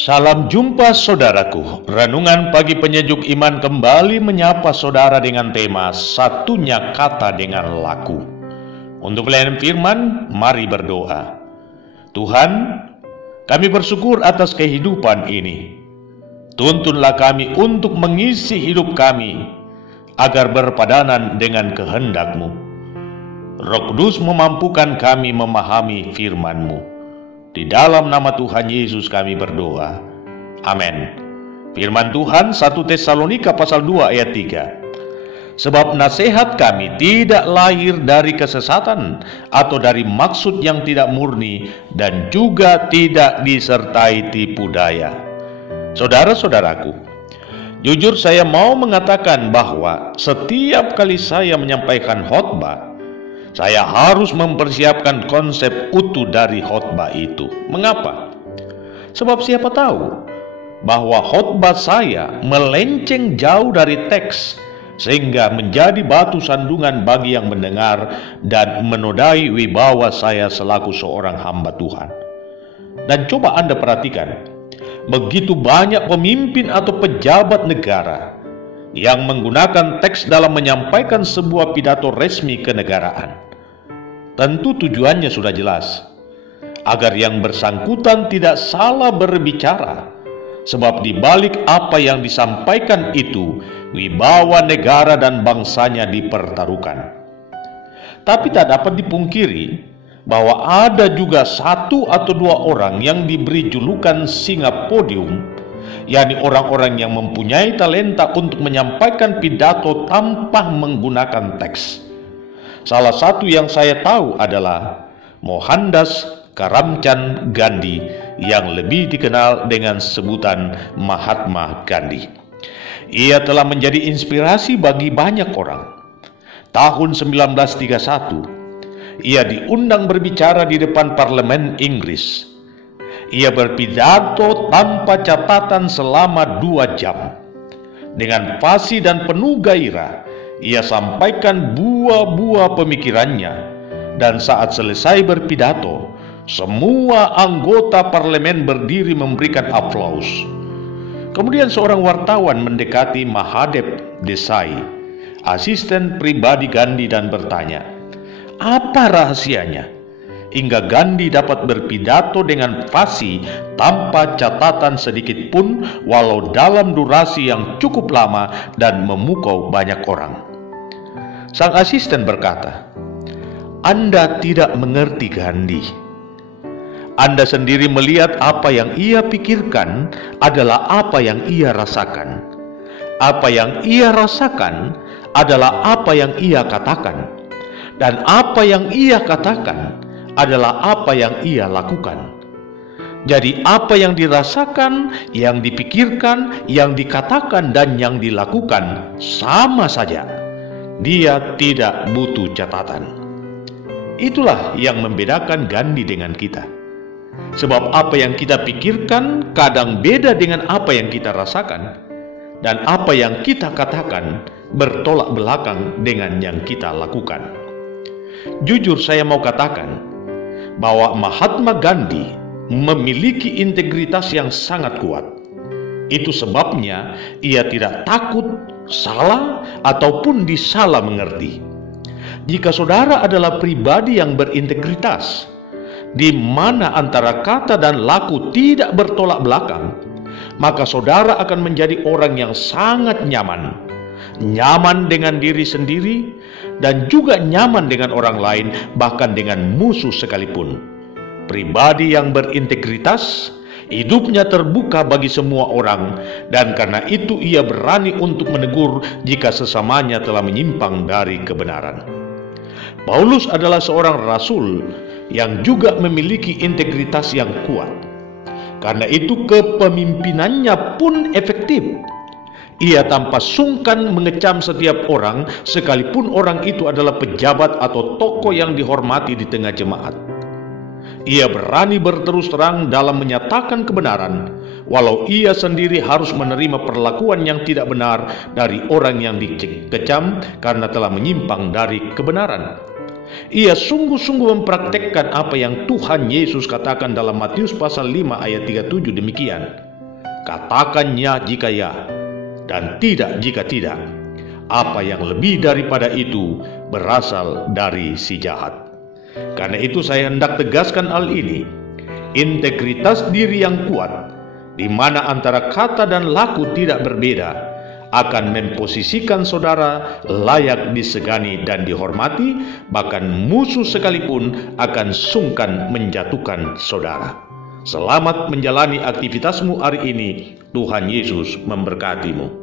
Salam jumpa saudaraku. Renungan pagi penyejuk iman kembali menyapa saudara dengan tema Satunya Kata dengan Laku. Untuk pelayanan firman, mari berdoa. Tuhan, kami bersyukur atas kehidupan ini. Tuntunlah kami untuk mengisi hidup kami agar berpadanan dengan kehendak-Mu. Roh Kudus memampukan kami memahami firman-Mu. Di dalam nama Tuhan Yesus kami berdoa. Amin. Firman Tuhan 1 Tesalonika pasal 2 ayat 3. Sebab nasihat kami tidak lahir dari kesesatan atau dari maksud yang tidak murni dan juga tidak disertai tipu daya. Saudara-saudaraku, jujur saya mau mengatakan bahwa setiap kali saya menyampaikan khotbah, saya harus mempersiapkan konsep utuh dari khotbah itu. Mengapa? Sebab siapa tahu bahwa khotbah saya melenceng jauh dari teks sehingga menjadi batu sandungan bagi yang mendengar dan menodai wibawa saya selaku seorang hamba Tuhan. Dan coba Anda perhatikan, begitu banyak pemimpin atau pejabat negara yang menggunakan teks dalam menyampaikan sebuah pidato resmi kenegaraan. Tentu tujuannya sudah jelas, agar yang bersangkutan tidak salah berbicara, sebab di balik apa yang disampaikan itu, wibawa negara dan bangsanya dipertaruhkan. Tapi tak dapat dipungkiri bahwa ada juga satu atau dua orang yang diberi julukan singa podium, yakni orang-orang yang mempunyai talenta untuk menyampaikan pidato tanpa menggunakan teks. Salah satu yang saya tahu adalah Mohandas Karamchand Gandhi, yang lebih dikenal dengan sebutan Mahatma Gandhi. Ia telah menjadi inspirasi bagi banyak orang. Tahun 1931, ia diundang berbicara di depan parlemen Inggris. Ia berpidato tanpa catatan selama 2 jam. Dengan fasih dan penuh gairah, ia sampaikan buah-buah pemikirannya. Dan saat selesai berpidato, semua anggota parlemen berdiri memberikan aplaus. Kemudian seorang wartawan mendekati Mahadev Desai, asisten pribadi Gandhi, dan bertanya, apa rahasianya hingga Gandhi dapat berpidato dengan fasih tanpa catatan sedikit pun, walau dalam durasi yang cukup lama dan memukau banyak orang? Sang asisten berkata, Anda tidak mengerti Gandhi. Anda sendiri melihat apa yang ia pikirkan adalah apa yang ia rasakan. Apa yang ia rasakan adalah apa yang ia katakan. Dan apa yang ia katakan adalah apa yang ia lakukan. Jadi apa yang dirasakan, yang dipikirkan, yang dikatakan, dan yang dilakukan sama saja. Dia tidak butuh catatan. Itulah yang membedakan Gandhi dengan kita. Sebab apa yang kita pikirkan kadang beda dengan apa yang kita rasakan, dan apa yang kita katakan bertolak belakang dengan yang kita lakukan. Jujur saya mau katakan bahwa Mahatma Gandhi memiliki integritas yang sangat kuat. Itu sebabnya ia tidak takut salah ataupun disalah mengerti. Jika saudara adalah pribadi yang berintegritas, di mana antara kata dan laku tidak bertolak belakang, maka saudara akan menjadi orang yang sangat nyaman. Nyaman dengan diri sendiri dan juga nyaman dengan orang lain, bahkan dengan musuh sekalipun. Pribadi yang berintegritas, hidupnya terbuka bagi semua orang, dan karena itu ia berani untuk menegur jika sesamanya telah menyimpang dari kebenaran. Paulus adalah seorang rasul yang juga memiliki integritas yang kuat. Karena itu kepemimpinannya pun efektif. Ia tanpa sungkan mengecam setiap orang, sekalipun orang itu adalah pejabat atau tokoh yang dihormati di tengah jemaat. Ia berani berterus terang dalam menyatakan kebenaran, walau ia sendiri harus menerima perlakuan yang tidak benar dari orang yang dikecam karena telah menyimpang dari kebenaran. Ia sungguh-sungguh mempraktekkan apa yang Tuhan Yesus katakan dalam Matius pasal 5 ayat 37 demikian. katakan ya jika ya, dan tidak jika tidak. Apa yang lebih daripada itu berasal dari si jahat. Karena itu saya hendak tegaskan hal ini. Integritas diri yang kuat, di mana antara kata dan laku tidak berbeda, akan memposisikan saudara layak disegani dan dihormati, bahkan musuh sekalipun akan sungkan menjatuhkan saudara. Selamat menjalani aktivitasmu hari ini. Tuhan Yesus memberkatimu.